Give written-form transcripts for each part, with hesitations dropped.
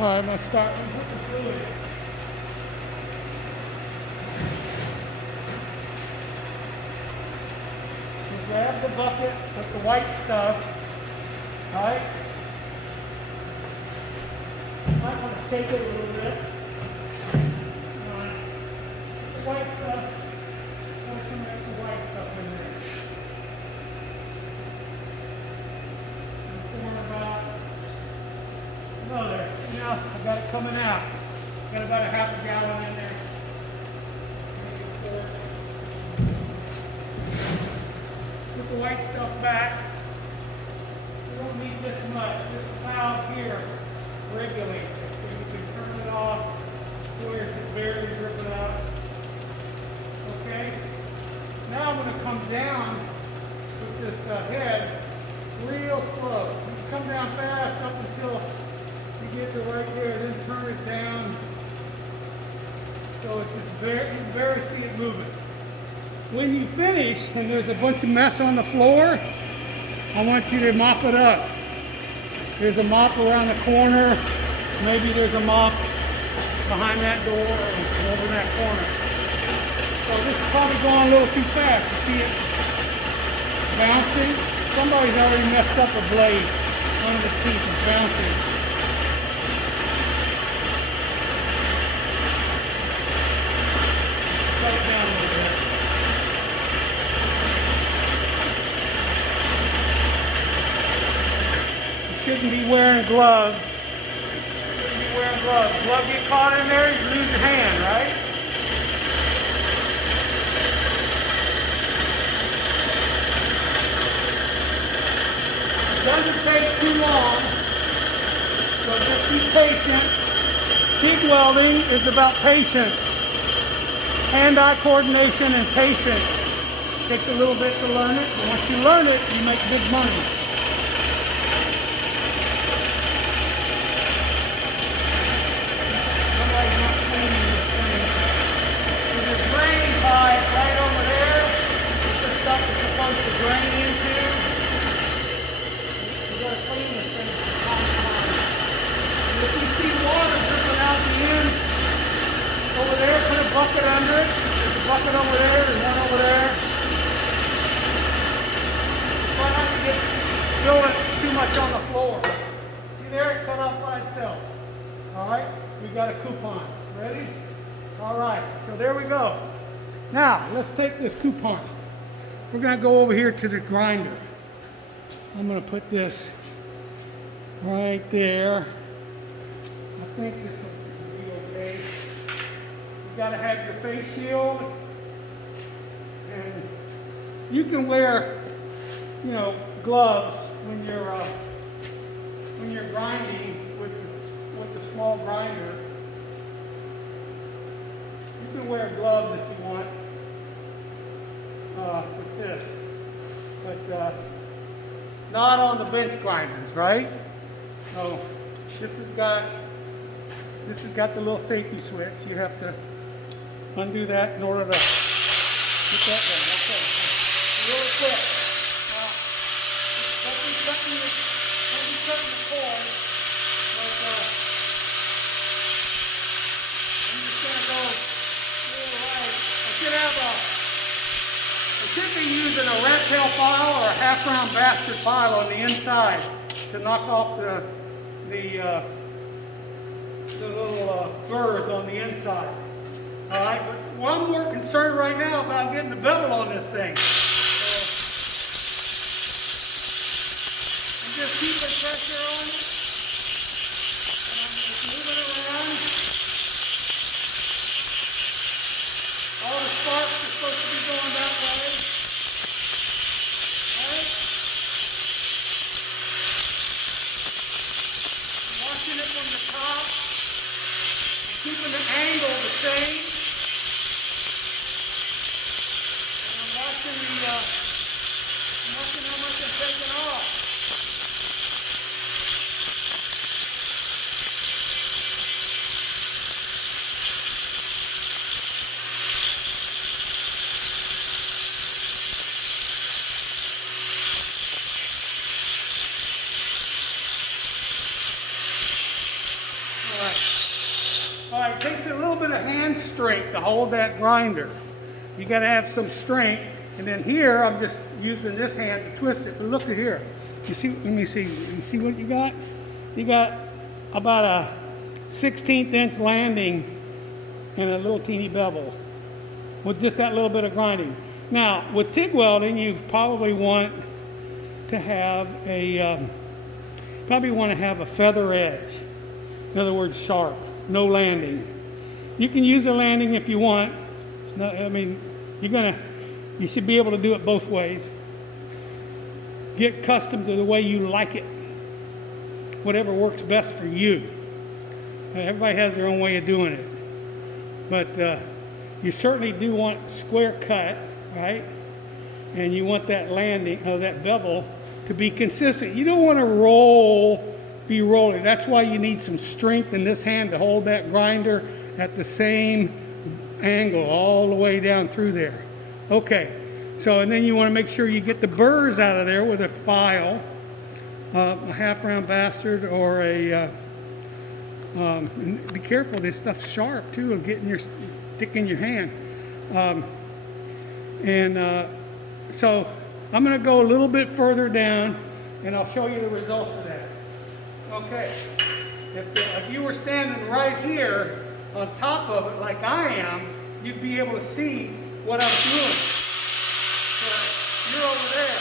All right, I'm gonna start with the fluid. So grab the bucket with the white stuff. All right. Might want to shake it a little bit. All right. The white stuff. Pour some extra white stuff in there. Oh, there. Now I got it coming out. Got about a half a gallon in there. Put the white stuff back. We don't need this much. This valve here regulates it, so you can turn it off. Where it's barely dripping out. Okay. Now I'm going to come down with this head real slow. You can come down fast up until you get to right there, then turn it down. So it's just very, you can barely see it moving. When you finish and there's a bunch of mess on the floor, I want you to mop it up. There's a mop around the corner. Maybe there's a mop behind that door or over that corner. So this is probably going a little too fast. You see it bouncing? Somebody's already messed up a blade. One of the teeth is bouncing. Cut it down a little bit. You shouldn't be wearing gloves. You shouldn't be wearing gloves. Glove get caught in there, you lose your hand, right? Doesn't take too long, so just be patient. TIG welding is about patience. Hand-eye coordination and patience. Takes a little bit to learn it, but once you learn it, you make big money. Somebody's not cleaning this thing. There's a drain pipe right over there. It's the stuff it's supposed to drain into. Clean this thing from time to time. And if you see water dripping out the end over there, put a bucket under it. There's a bucket over there, there's one over there. Try not to get fill it too much on the floor. See there, it cut off by itself. Alright, we got a coupon. Ready? Alright, so there we go. Now, let's take this coupon. We're going to go over here to the grinder. I'm going to put this right there. I think this will be okay. You got to have your face shield, and you can wear, you know, gloves when you're grinding with the small grinder. You can wear gloves if you want with this, but not on the bench grinders, right? So this has got the little safety switch. You have to undo that in order to get that done. Okay, really quick. Don't be cutting the cord. But I'm just gonna go right. I should be using a rat tail file or a half-round bastard file on the inside to knock off the little burrs on the inside. All right, but well, I'm more concerned right now about getting the bevel on this thing. So I'm just keeping pressure on it, and I'm just moving it around. All the sparks are supposed to be going that way. Keeping the angle the same. And I'm watching how much I'm taking off. All right, it takes a little bit of hand strength to hold that grinder. You got to have some strength. And then here, I'm just using this hand to twist it. But look at here. You see, let me see. You see what you got? You got about a 1/16 inch landing and a little teeny bevel with just that little bit of grinding. Now, with TIG welding, you probably want to have a feather edge. In other words, sharp, no landing. You can use a landing if you want. No, I mean, you should be able to do it both ways. Get accustomed to the way you like it. Whatever works best for you. Everybody has their own way of doing it. But you certainly do want square cut, right? And you want that landing, that bevel to be consistent. You don't want to be rolling. That's why you need some strength in this hand to hold that grinder at the same angle all the way down through there. Okay, so and then you want to make sure you get the burrs out of there with a file, a half-round bastard or a, and be careful, this stuff's sharp too, of getting your stick in your hand. So I'm going to go a little bit further down and I'll show you the results of that. Okay, if you were standing right here on top of it like I am, you'd be able to see what I'm doing. So you're over there.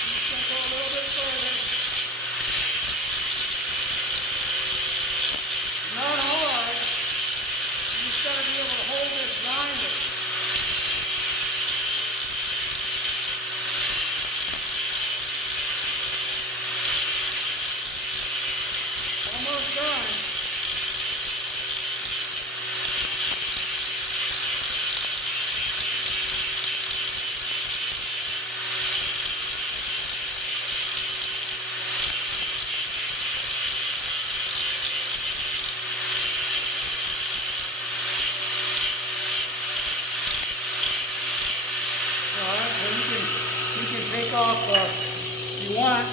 You just go a little bit further. Not hard. You just got to be able to hold this grinder. Almost done. You can take off, if you want, you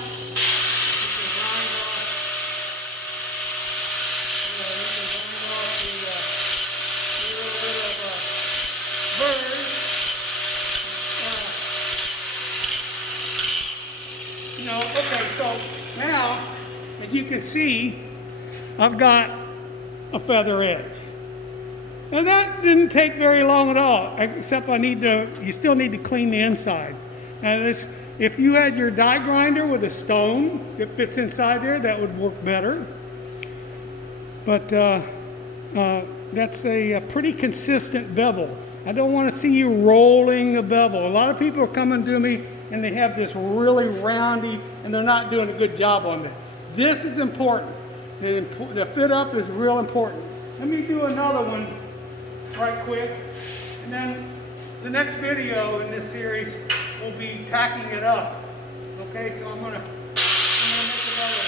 can grind off, you can grind off the little bit of burrs. Okay, so now, as you can see, I've got a feather edge. Now that didn't take very long at all, except you still need to clean the inside. Now if you had your die grinder with a stone that fits inside there, that would work better. But that's a pretty consistent bevel. I don't want to see you rolling a bevel. A lot of people are coming to me and they have this really roundy and they're not doing a good job on that. This is important. The fit up is real important. Let me do another one right quick, and then the next video in this series will be tacking it up. Okay, so I'm gonna make another one.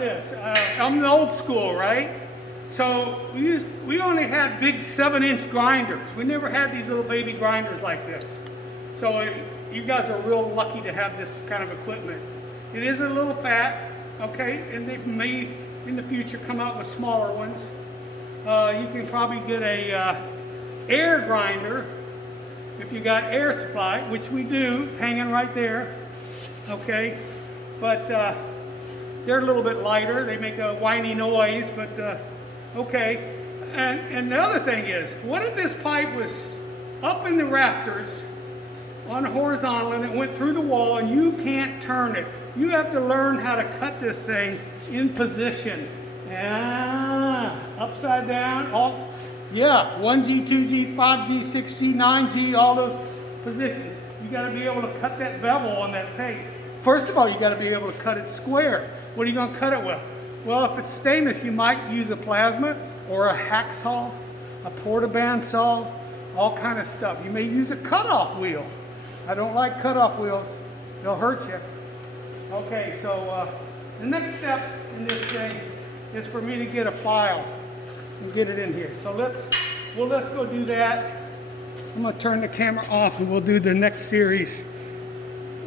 this. I'm the old school, right? So we only had big 7-inch grinders. We never had these little baby grinders like this. So you guys are real lucky to have this kind of equipment. It is a little fat, okay, and they may in the future come out with smaller ones. You can probably get a air grinder if you got air supply, which we do, it's hanging right there, okay? But they're a little bit lighter. They make a whiny noise, but okay. And the other thing is, what if this pipe was up in the rafters on horizontal and it went through the wall and you can't turn it? You have to learn how to cut this thing in position. Upside down, all, yeah, 1G, 2G, 5G, 6G, 9G, all those positions. You got to be able to cut that bevel on that tape. First of all, you got to be able to cut it square. What are you going to cut it with? Well, if it's stainless, you might use a plasma or a hacksaw, a portaband saw, all kind of stuff. You may use a cutoff wheel. I don't like cutoff wheels. They'll hurt you. Okay, so the next step in this thing is for me to get a file and get it in here. So let's go do that. I'm going to turn the camera off and we'll do the next series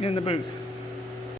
in the booth.